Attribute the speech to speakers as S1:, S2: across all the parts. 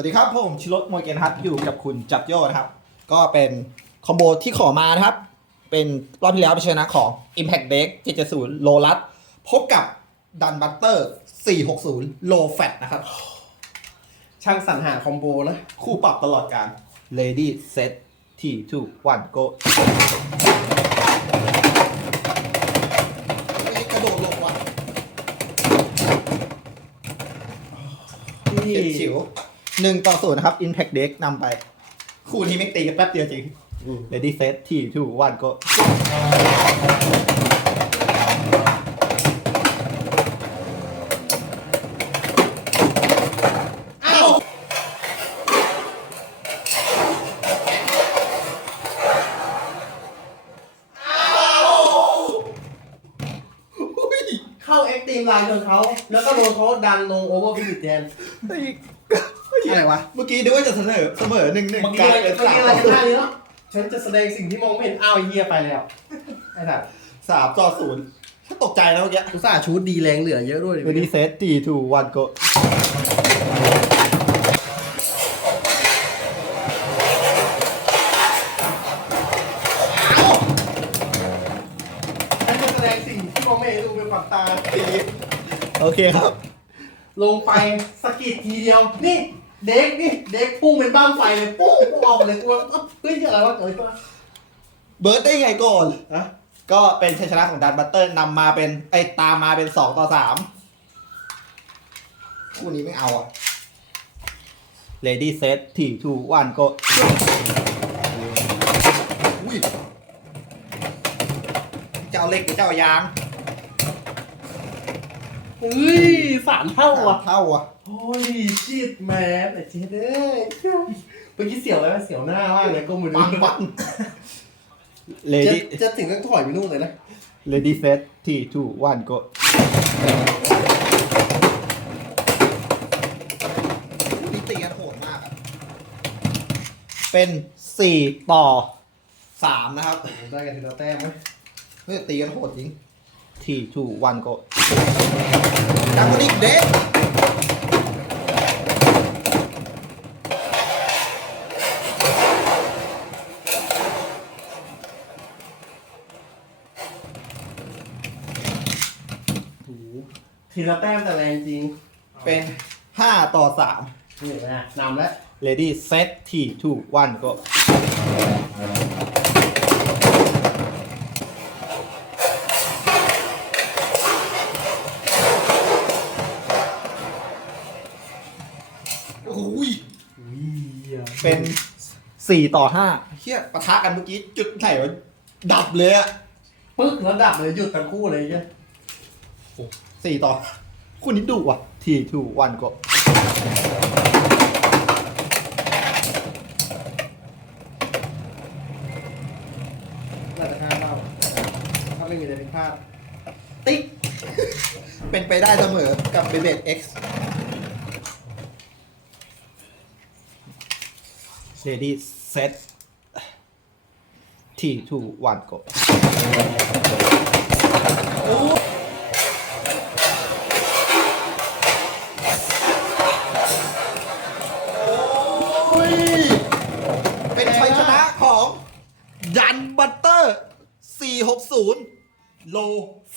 S1: วัสดีครับผมชิโรตมวยเกนฮัทอยู่กับคุณจับโยนะครับ ก็เป็นคอมโบที่ขอมานะครับ เป็นรอบที่แล้วไปชนะของ Impact Deck 770 โลลัสพบกับดันบัตเตอร์ 460 โลแฟตนะครับ
S2: ช่างสรรหาคอมโบนะ
S1: คู่ปรับตลอดการ Lady Set T 2 1 Go กระโดดลงว่ะ
S2: นี่
S1: เฉียดฉิว หนึ่งต่อศูนย์นะครับ Impact Deck นำไป คู่นี้ไม่งตีกันแป๊บเดียวจริง Lady Set T 2 1 Go อ้าว
S2: เข้าเอ็กตีมไลน์โดนเขา แล้วก็โดนเขาดันลงโอเวอร์ฟิลิปแทน อะไรวะ
S1: เมื่อกี้ดูว่าจะเสมอเสมอหนึ่งหนึ่ง
S2: เมื่อกี้
S1: กลาย
S2: อะไร
S1: เป็น
S2: เมื่อ
S1: สาม
S2: กี้อะไร
S1: ต่อ
S2: กัน
S1: ศู
S2: หน้าน
S1: ย์
S2: นี้เนาะฉันจะแสดงสิ่งที่มองไม่เห็นอ้าวไอ้เฮียไปแล้วไอ้สัตว์
S1: สามต่อศูนย์ถ้าตกใจแล้วเมื่อกี้
S2: อุตส่าห์ชูดดีแรงเหลือเยอะด้วย
S1: Lady Set T 2 1 Go
S2: ฉันจะแสดงสิ่งที่มองไม่เห็นลงเป็นฝันตา
S1: โอเคครับ
S2: ลงไปสะกิดทีเดียวนี่ เด็กนี่เด็กพุ่งเป็นบ้างไฟเลยปุ้งปุ้งออกเลยกูว่าเอ้าเฮ้ยอะไรวะเกิดขึ้นวะ
S1: เบิร์ดได้ไงก่อน
S2: อะ
S1: ก็เป็นชัยชนะของดันบัตเตอร์นำมาเป็นไอยตามมาเป็นสองต่อสามคู่นี้ไม่เอาอะ Lady Set T 2 1 Go อุ้ยเจ้าเหล็กหรือเจ้ายาง
S2: เฮ้ยสามเท่าอะ
S1: เท่าอะ
S2: โอ้ยชิดแมสไอ้เจ๊เด้ยเมื่อกี้เสียวอะไรวะเสียวหน้ามากเลยก็มือ
S1: ปังปัง
S2: จะ
S1: Lady
S2: จะถึงต้องถอยไปนู่นเลยนะ
S1: Lady Set T 2 1 Go นี่ตีกันโหดมากอะเป็นสี่ต่อสามนะครับ
S2: ได้กันทีละแต้มไหม
S1: เฮ้ยตีกันโหดจริง T 2 1 Go ดังก ว่านี้อีกเด็ก
S2: ถูทีละแต้มแต่แรงจริง
S1: เป็นห้าต่อสาม
S2: นี่นะนำแล้ว
S1: Lady Set T 2 1 Go เป็นสี่ต่อห้าเฮียปะทะกันเมื่อกี้จุดไหนวะดับเลยอะ
S2: ปึ๊กแล้วดับเลยหยุดทั้งคู่เลยใช่
S1: สี่ต่อ คู่นี้ดุว่ะทีทูวันก็
S2: น่าจะห้าเท่าถ้าไม่มีอะไรผิดพลาด
S1: ติ๊ก เป็นไปได้เสมอกับเบเบดเอ็กซ์ เลดี้เซตทีทูวันก็เป็นชัยชนะของยันบัตเตอร์ 460 โล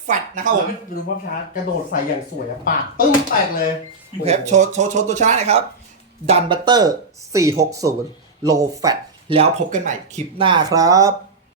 S1: แฟตนะครับผม
S2: ดูภาพช้ากระโดดใส่อย่างสวยอะปากตึ้งแตกเลย
S1: โอเคโชว์โชว์โชว์ตัวชนะหนะครับ ดันบัตเตอร์ 460 โลแฟตแล้วพบกันใหม่คลิปหน้าครับ